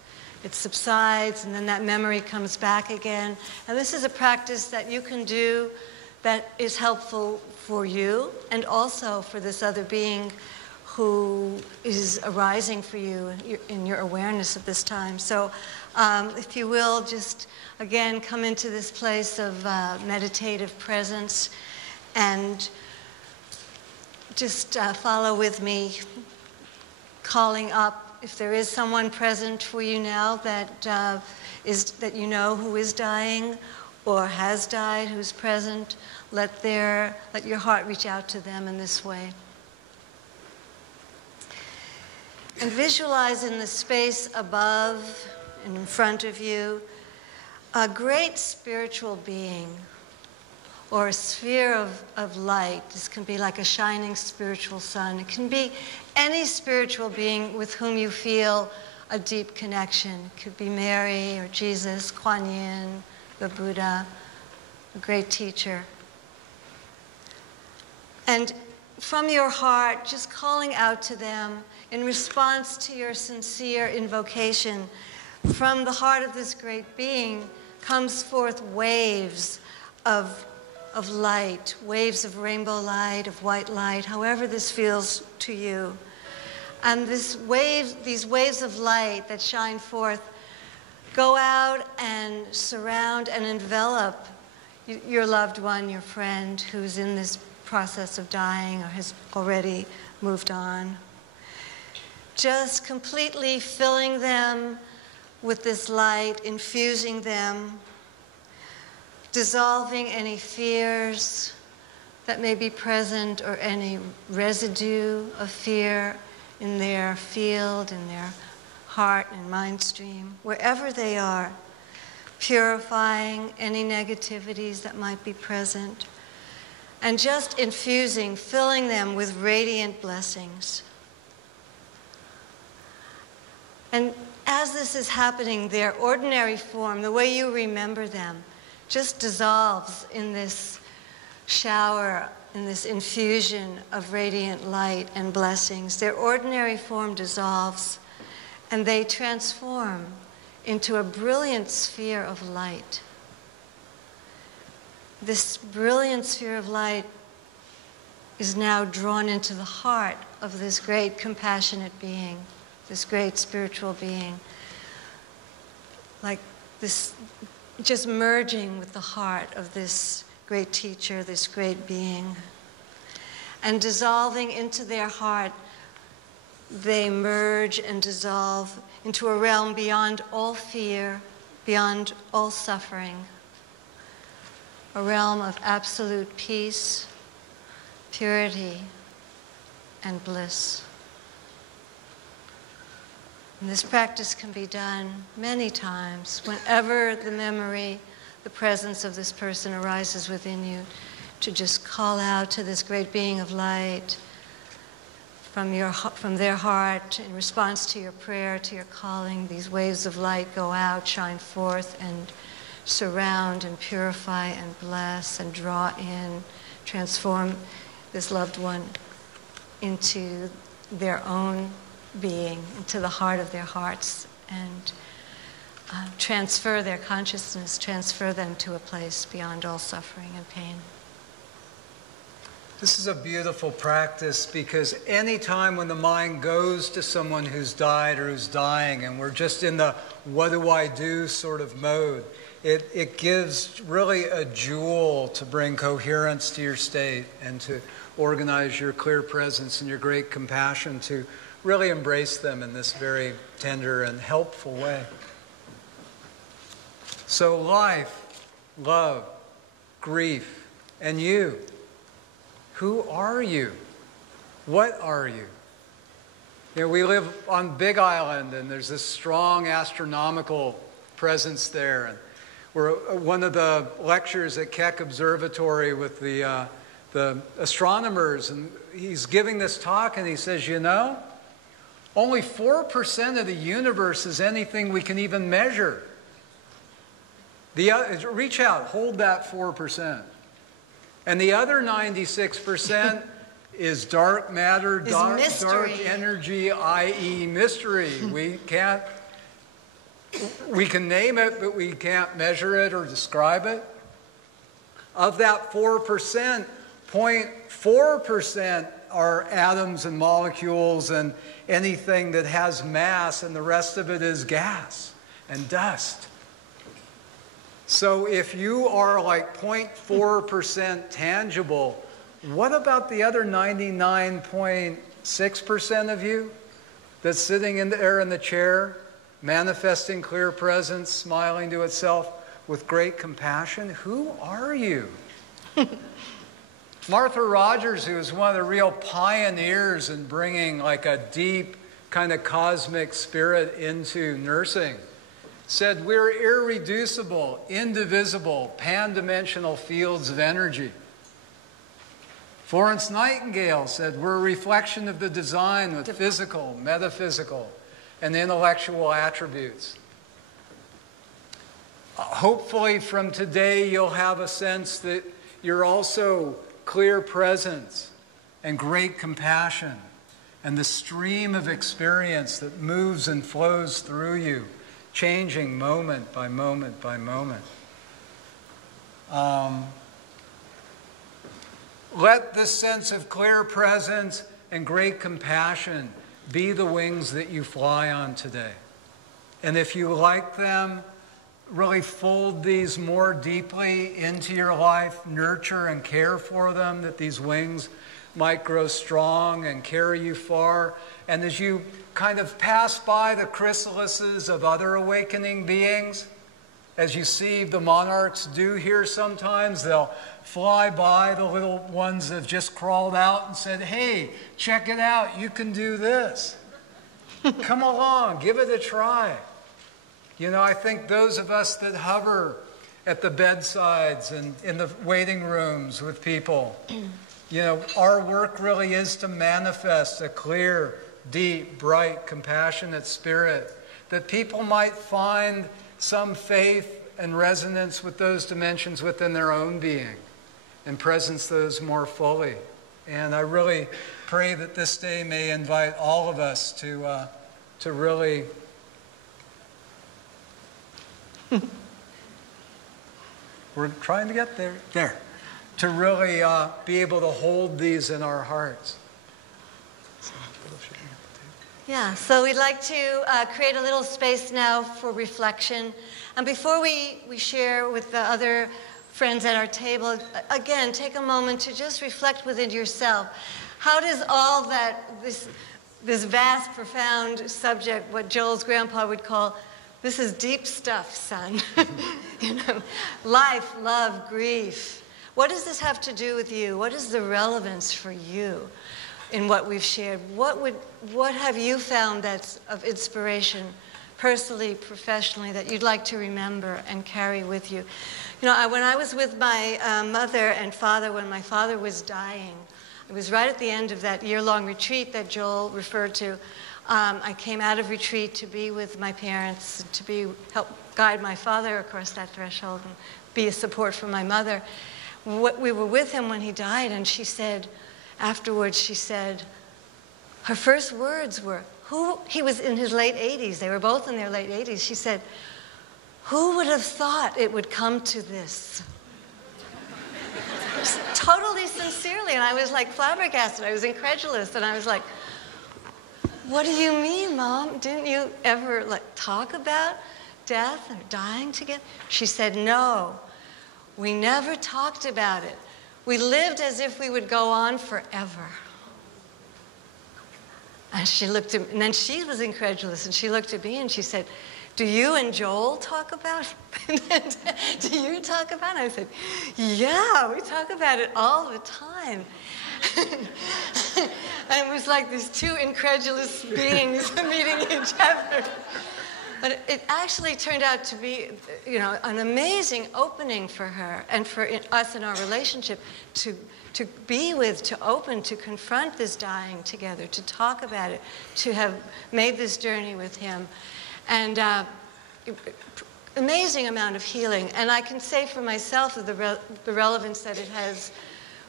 It subsides, and then that memory comes back again. And this is a practice that you can do that is helpful for you and also for this other being who is arising for you in your awareness at this time. So if you will, just again come into this place of meditative presence and just follow with me, calling up if there is someone present for you now that you know who is dying or has died, who's present. Let your heart reach out to them in this way. And visualize in the space above and in front of you a great spiritual being or a sphere of light. This can be like a shining spiritual sun. It can be any spiritual being with whom you feel a deep connection. It could be Mary or Jesus, Kuan Yin, the Buddha, a great teacher. And from your heart, just calling out to them in response to your sincere invocation, from the heart of this great being comes forth waves of light, waves of rainbow light, of white light, however this feels to you. And these waves of light that shine forth go out and surround and envelop your loved one, your friend who's in this process of dying or has already moved on. Just completely filling them with this light, infusing them, dissolving any fears that may be present or any residue of fear in their field, in their heart and mind stream, wherever they are, purifying any negativities that might be present, and just infusing, filling them with radiant blessings. And as this is happening, their ordinary form, the way you remember them, just dissolves in this shower, in this infusion of radiant light and blessings. Their ordinary form dissolves, and they transform into a brilliant sphere of light. This brilliant sphere of light is now drawn into the heart of this great compassionate being, this great spiritual being, like this, just merging with the heart of this great teacher, this great being. And dissolving into their heart, they merge and dissolve into a realm beyond all fear, beyond all suffering, a realm of absolute peace, purity, and bliss. And this practice can be done many times. Whenever the memory, the presence of this person arises within you, to just call out to this great being of light from their heart in response to your prayer, to your calling. These waves of light go out, shine forth, and surround and purify and bless and draw in, transform this loved one into their own being, into the heart of their hearts, and transfer their consciousness, transfer them to a place beyond all suffering and pain. This is a beautiful practice because any time when the mind goes to someone who's died or who's dying and we're just in the what do I do sort of mode, it gives really a jewel to bring coherence to your state and to organize your clear presence and your great compassion to really embrace them in this very tender and helpful way. So life, love, grief, and you. Who are you? What are you? You know, we live on Big Island, and there's this strong astronomical presence there. And we're one of the lectures at Keck Observatory with the astronomers, and he's giving this talk, and he says, you know, only 4% of the universe is anything we can even measure. Reach out, hold that 4%. And the other 96% is dark matter, dark energy, i.e. mystery. We can name it, but we can't measure it or describe it. Of that 4%, 0.4% are atoms and molecules and anything that has mass, and the rest of it is gas and dust. So if you are like 0.4% tangible, what about the other 99.6% of you that's sitting in there in the chair, manifesting clear presence, smiling to itself with great compassion? Who are you? Martha Rogers, who is one of the real pioneers in bringing like a deep kind of cosmic spirit into nursing, said we're irreducible, indivisible, pan-dimensional fields of energy. Florence Nightingale said we're a reflection of the design with physical, metaphysical, and intellectual attributes. Hopefully from today you'll have a sense that you're also clear presence and great compassion and the stream of experience that moves and flows through you, changing moment by moment by moment. Let this sense of clear presence and great compassion be the wings that you fly on today. And if you like them, really fold these more deeply into your life, nurture and care for them, that these wings might grow strong and carry you far. And as you kind of pass by the chrysalises of other awakening beings, as you see the monarchs do here sometimes, they'll fly by the little ones that have just crawled out and said, hey, check it out, you can do this. Come along, give it a try. You know, I think those of us that hover at the bedsides and in the waiting rooms with people, you know, our work really is to manifest a clear, deep, bright, compassionate spirit, that people might find some faith and resonance with those dimensions within their own being and presence those more fully. And I really pray that this day may invite all of us to really we're trying to get there, to really be able to hold these in our hearts. Yeah, so we'd like to create a little space now for reflection. And before we share with the other friends at our table, again, take a moment to just reflect within yourself. How does all that, this vast, profound subject, what Joel's grandpa would call, this is deep stuff, son. You know, life, love, grief. What does this have to do with you? What is the relevance for you in what we've shared? What have you found that's of inspiration, personally, professionally, that you'd like to remember and carry with you? You know, when I was with my mother and father, when my father was dying, it was right at the end of that year-long retreat that Joel referred to. I came out of retreat to be with my parents, to help guide my father across that threshold and be a support for my mother. We were with him when he died, and she said, afterwards, she said, her first words were, he was in his late 80s. They were both in their late 80s. She said, who would have thought it would come to this? Totally sincerely. And I was like flabbergasted. I was incredulous. And I was like, what do you mean, Mom? Didn't you ever talk about death and dying together? She said, no, we never talked about it. We lived as if we would go on forever. And she looked at me, and then she was incredulous, and she looked at me and she said, do you and Joel talk about it? Do you talk about it? I said, yeah, we talk about it all the time. And it was like these two incredulous beings meeting each other. But it actually turned out to be, you know, an amazing opening for her and for us in our relationship to be with, to open, to confront this dying together, to talk about it, to have made this journey with him. And amazing amount of healing. And I can say for myself that the relevance that it has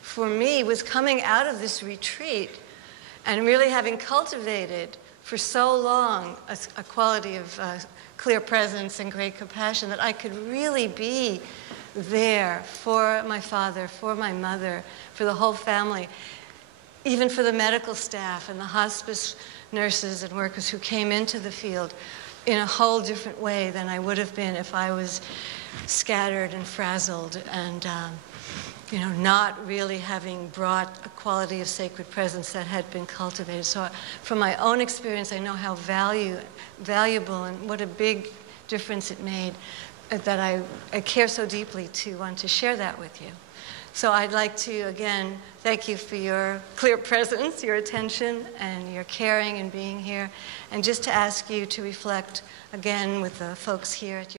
for me was coming out of this retreat and really having cultivated for so long a quality of clear presence and great compassion that I could really be there for my father, for my mother, for the whole family, even for the medical staff and the hospice nurses and workers who came into the field in a whole different way than I would have been if I was scattered and frazzled and you know, not really having brought a quality of sacred presence that had been cultivated. So from my own experience, I know how valuable and what a big difference it made that I care so deeply to want to share that with you. So I'd like to, again, thank you for your clear presence, your attention, and your caring and being here, and just to ask you to reflect again with the folks here at your